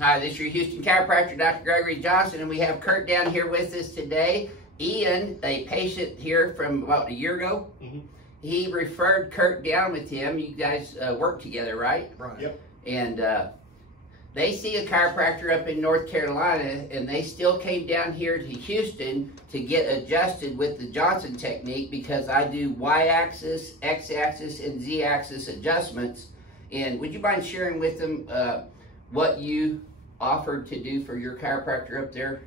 Hi, this is your Houston chiropractor, Dr. Gregory Johnson, and we have Kurt down here with us today. Ian, a patient here from about a year ago, he referred Kurt down with him. You guys work together, right? Right. Yep. And they see a chiropractor up in North Carolina, and they still came down here to Houston to get adjusted with the Johnson technique because I do Y-axis, X-axis, and Z-axis adjustments. And would you mind sharing with them what you offered to do for your chiropractor up there?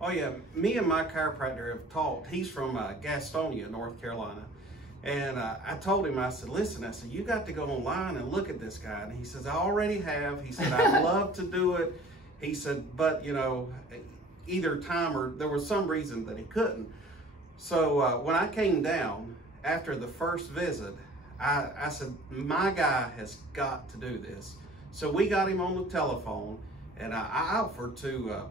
Oh yeah, me and my chiropractor have talked. He's from Gastonia, North Carolina. And I told him, I said, listen, I said, you got to go online and look at this guy. And he says, I already have. He said, I'd love to do it. He said, but you know, either time or there was some reason that he couldn't. So when I came down after the first visit, I said, my guy has got to do this. So we got him on the telephone, and I offered to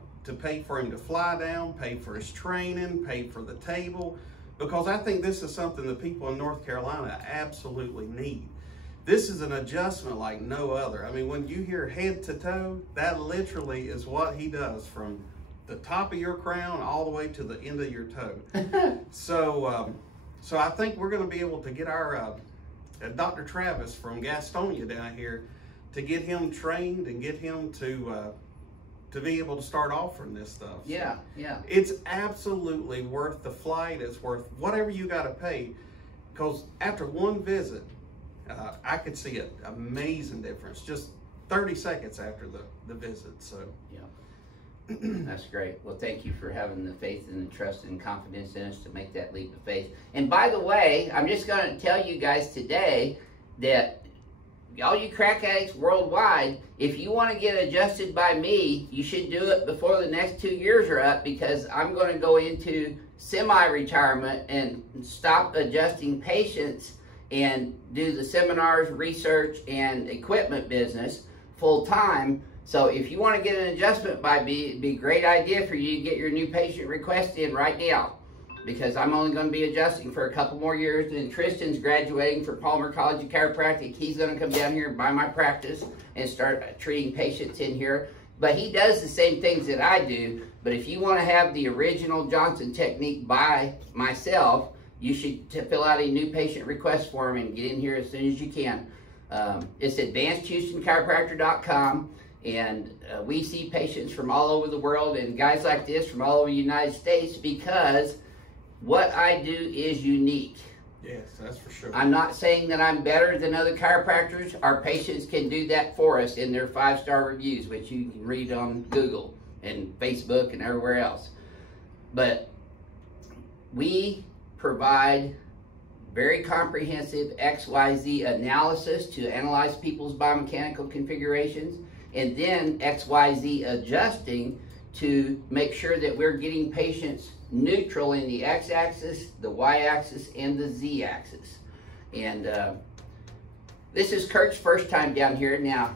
pay for him to fly down, pay for his training, pay for the table, because I think this is something that people in North Carolina absolutely need. This is an adjustment like no other. I mean, when you hear head to toe, that literally is what he does from the top of your crown all the way to the end of your toe. So I think we're going to be able to get our Dr. Travis from Gastonia down here to get him trained and get him to be able to start offering this stuff. Yeah, yeah. It's absolutely worth the flight. It's worth whatever you got to pay, because after one visit, I could see an amazing difference just 30 seconds after the visit. So yeah, that's great. Well, thank you for having the faith and the trust and confidence in us to make that leap of faith. And by the way, I'm just going to tell you guys today that all you crack addicts worldwide, if you want to get adjusted by me, you should do it before the next 2 years are up, because I'm going to go into semi-retirement and stop adjusting patients and do the seminars, research, and equipment business full time. So if you want to get an adjustment by me, it'd be a great idea for you to get your new patient request in right now, because I'm only going to be adjusting for a couple more years. And Tristan's graduating from Palmer College of Chiropractic. He's going to come down here and buy my practice and start treating patients in here. But he does the same things that I do. But if you want to have the original Johnson technique by myself, you should fill out a new patient request form and get in here as soon as you can. It's advancedhoustonchiropractor.com. And we see patients from all over the world and guys like this from all over the United States, because what I do is unique. yes, that's for sure. I'm not saying that I'm better than other chiropractors. Our patients can do that for us in their 5-star reviews, which you can read on Google and Facebook and everywhere else. But we provide very comprehensive XYZ analysis to analyze people's biomechanical configurations, and then XYZ adjusting to make sure that we're getting patients neutral in the X-axis, the Y-axis, and the Z-axis. And this is Kurt's first time down here. Now,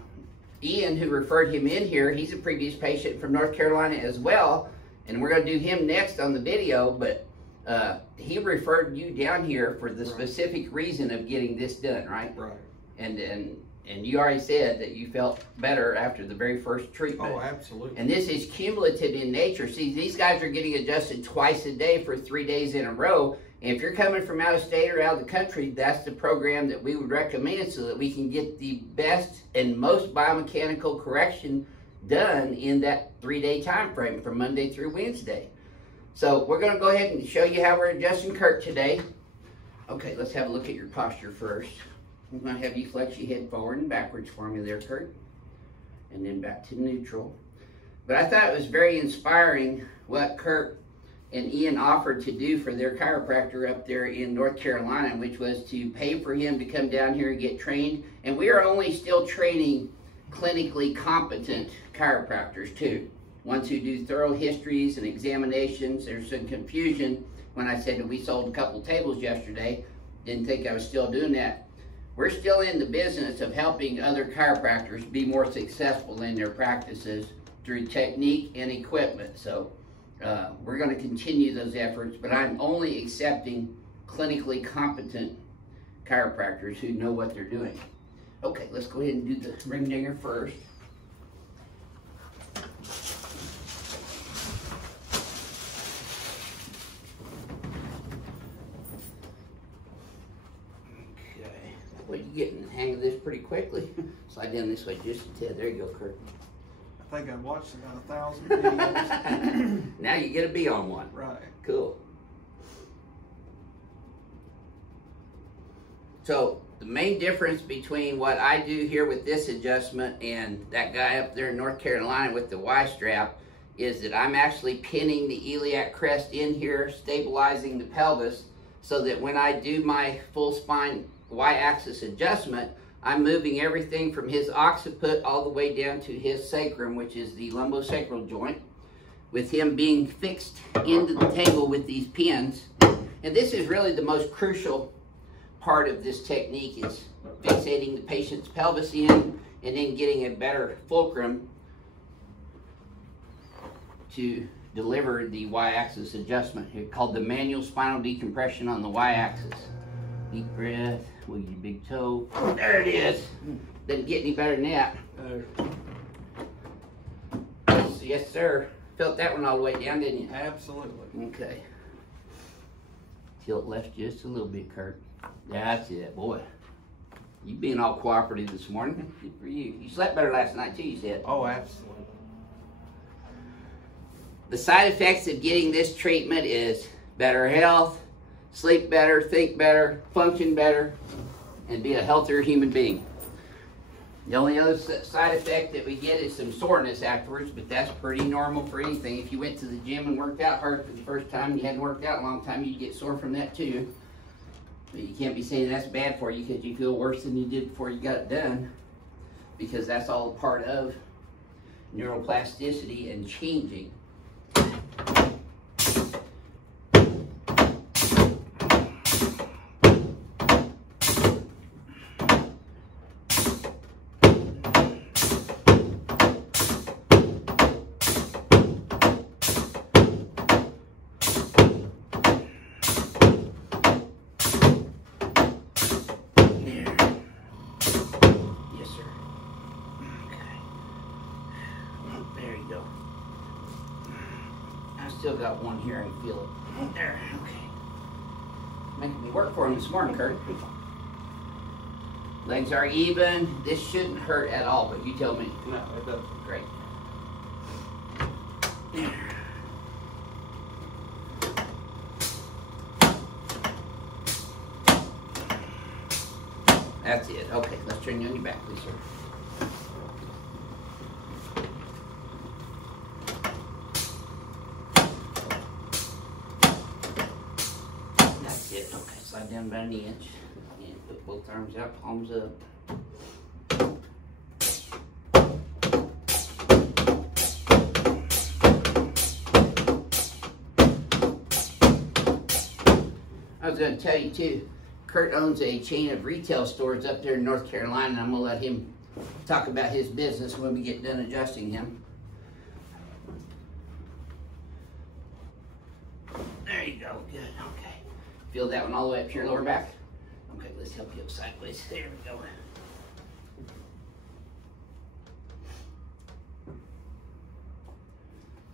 Ian, who referred him in here, he's a previous patient from North Carolina as well, and we're going to do him next on the video, but he referred you down here for the specific reason of getting this done, right? Right. And you already said that you felt better after the very first treatment. Oh, absolutely. And this is cumulative in nature. See, these guys are getting adjusted twice a day for 3 days in a row. And if you're coming from out of state or out of the country, that's the program that we would recommend, so that we can get the best and most biomechanical correction done in that 3-day time frame from Monday through Wednesday. So we're going to go ahead and show you how we're adjusting Kurt today. Okay, let's have a look at your posture first. I'm going to have you flex your head forward and backwards for me there, Kurt. And then back to neutral. But I thought it was very inspiring what Kurt and Ian offered to do for their chiropractor up there in North Carolina, which was to pay for him to come down here and get trained. And we are only still training clinically competent chiropractors too. Ones who do thorough histories and examinations. There's some confusion when I said that we sold a couple tables yesterday. Didn't think I was still doing that. We're still in the business of helping other chiropractors be more successful in their practices through technique and equipment. So we're going to continue those efforts, but I'm only accepting clinically competent chiropractors who know what they're doing. Okay, let's go ahead and do the ring dinger first. you're getting the hang of this pretty quickly. Slide down this way just a tad. There you go, Kurt. I think I've watched about 1,000 videos. Now you get to be on one. Right. Cool. So the main difference between what I do here with this adjustment and that guy up there in North Carolina with the Y strap is that I'm actually pinning the iliac crest in here, stabilizing the pelvis, so that when I do my full spine Y-axis adjustment, I'm moving everything from his occiput all the way down to his sacrum, which is the lumbosacral joint, with him being fixed into the table with these pins. And this is really the most crucial part of this technique, is fixating the patient's pelvis in and then getting a better fulcrum to deliver the Y-axis adjustment. It's called the manual spinal decompression on the Y-axis. Deep breath, wiggle your big toe. There it is. Doesn't get any better than that. Yes, sir. Felt that one all the way down, didn't you? Absolutely. Okay. Tilt left just a little bit, Kurt. That's it, boy. You being all cooperative this morning. Good for you. You slept better last night too, you said. Oh, absolutely. The side effects of getting this treatment is better health, sleep better, think better, function better, and be a healthier human being. The only other side effect that we get is some soreness afterwards, but that's pretty normal for anything. If you went to the gym and worked out hard for the first time, you hadn't worked out a long time, you'd get sore from that too. But you can't be saying that's bad for you because you feel worse than you did before you got it done, because that's all a part of neuroplasticity and changing. Still got one here, I can feel it. There, okay. Making me work for him this morning, Kurt. Legs are even. This shouldn't hurt at all, but you tell me. No, it doesn't. Great. That's it. Okay, let's turn you on your back, please, sir. Slide down about an inch and put both arms out, palms up. I was going to tell you too, Kurt owns a chain of retail stores up there in North Carolina, and I'm going to let him talk about his business when we get done adjusting him. There you go, good, okay. Feel that one all the way up to your lower back? Okay, let's help you up sideways. There we go.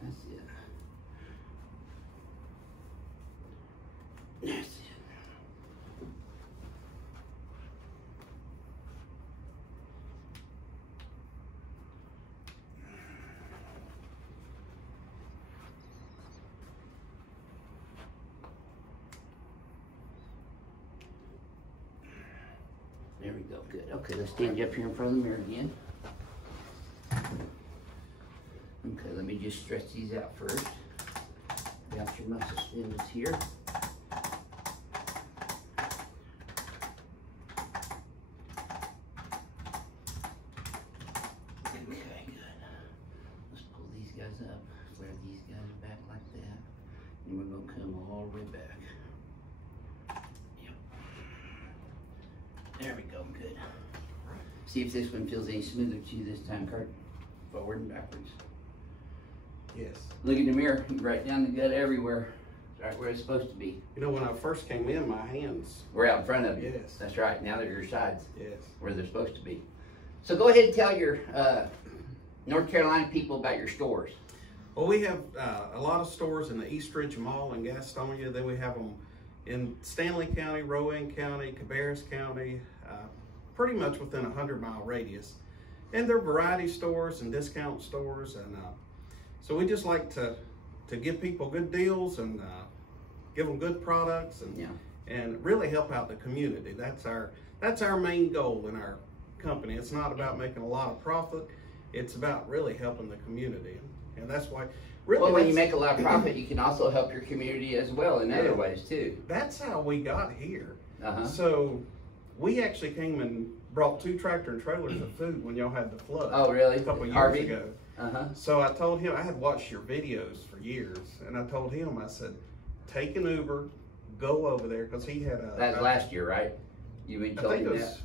That's it. That's it. There we go, good. Okay, let's stand you up here in front of the mirror again. Okay, let me just stretch these out first. Got your muscle stimulus here. Okay, good. Let's pull these guys up, flare these guys back like that. And we're gonna come all the way back. There we go, good. See if this one feels any smoother to you this time, Kurt. Forward and backwards. Yes. Look in the mirror, right down the gut everywhere. Right where it's supposed to be. You know, when I first came in, my hands We're out in front of you. Yes. That's right, now they're your sides. Yes. Where they're supposed to be. So go ahead and tell your North Carolina people about your stores. Well, we have a lot of stores in the East Ridge Mall in Gastonia. Then we have them in Stanley County, Rowan County, Cabarrus County, pretty much within a 100-mile radius. And they're variety stores and discount stores. And so we just like to give people good deals and give them good products and really help out the community. That's our main goal in our company. It's not about making a lot of profit. It's about really helping the community. And that's why, really. Well, when you make a lot of profit, you can also help your community as well in other ways too. That's how we got here. So we actually came and brought 2 tractor and trailers of food when y'all had the flood. Oh, really? A couple of years ago. So I told him, I had watched your videos for years, and I told him, I said, take an Uber, go over there, because he had a... That was last year, right? You been told him that?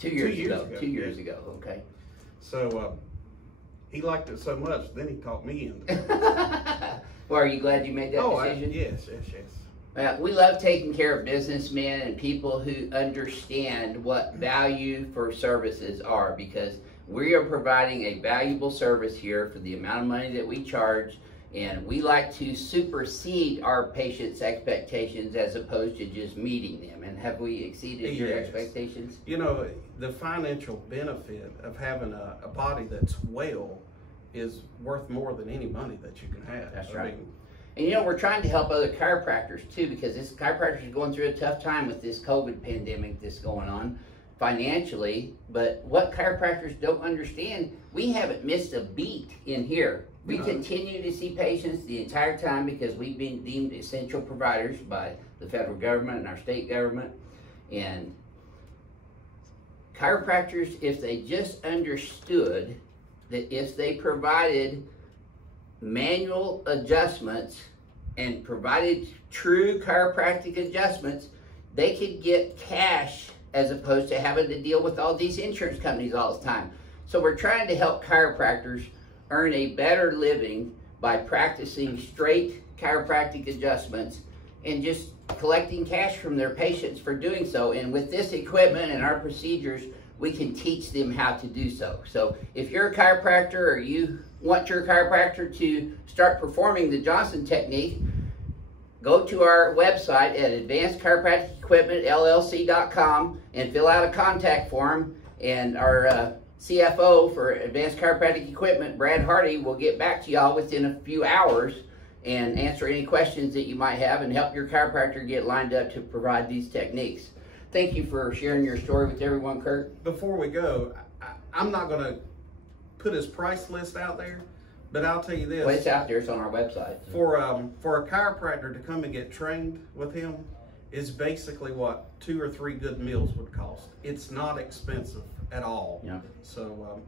2 years ago. 2 years ago. 2 years ago, okay. So he liked it so much, then he talked me into it. Well, are you glad you made that decision? Yes. We love taking care of businessmen and people who understand what value for services are, because we are providing a valuable service here for the amount of money that we charge, and we like to supersede our patients' expectations as opposed to just meeting them. And have we exceeded your expectations? You know, the financial benefit of having a body that's well is worth more than any money that you can have. That's right. And you know, we're trying to help other chiropractors too, because this chiropractors are going through a tough time with this COVID pandemic that's going on financially. But what chiropractors don't understand, we haven't missed a beat in here. We continue to see patients the entire time because we've been deemed essential providers by the federal government and our state government. And chiropractors, if they just understood that if they provided manual adjustments and provided true chiropractic adjustments, they could get cash as opposed to having to deal with all these insurance companies all the time. So we're trying to help chiropractors earn a better living by practicing straight chiropractic adjustments and just collecting cash from their patients for doing so. And with this equipment and our procedures, we can teach them how to do so. So if you're a chiropractor or you want your chiropractor to start performing the Johnson technique, go to our website at advancedchiropracticequipmentllc.com and fill out a contact form, and our CFO for Advanced Chiropractic Equipment, Brad Hardy, will get back to y'all within a few hours and answer any questions that you might have and help your chiropractor get lined up to provide these techniques. Thank you for sharing your story with everyone, Kurt. Before we go, I'm not going to put his price list out there, but I'll tell you this. Well, it's out there. It's on our website. For a chiropractor to come and get trained with him is basically what 2 or 3 good meals would cost. It's not expensive at all. Yeah. So,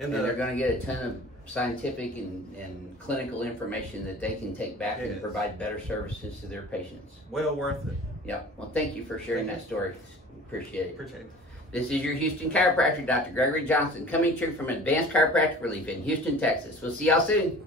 and they're going to get a ton of scientific and clinical information that they can take back and provide better services to their patients. Well worth it. Yeah. Well, thank you for sharing that story. Appreciate it. Appreciate it. This is your Houston chiropractor, Dr. Gregory Johnson, coming to you from Advanced Chiropractic Relief in Houston, Texas. We'll see y'all soon.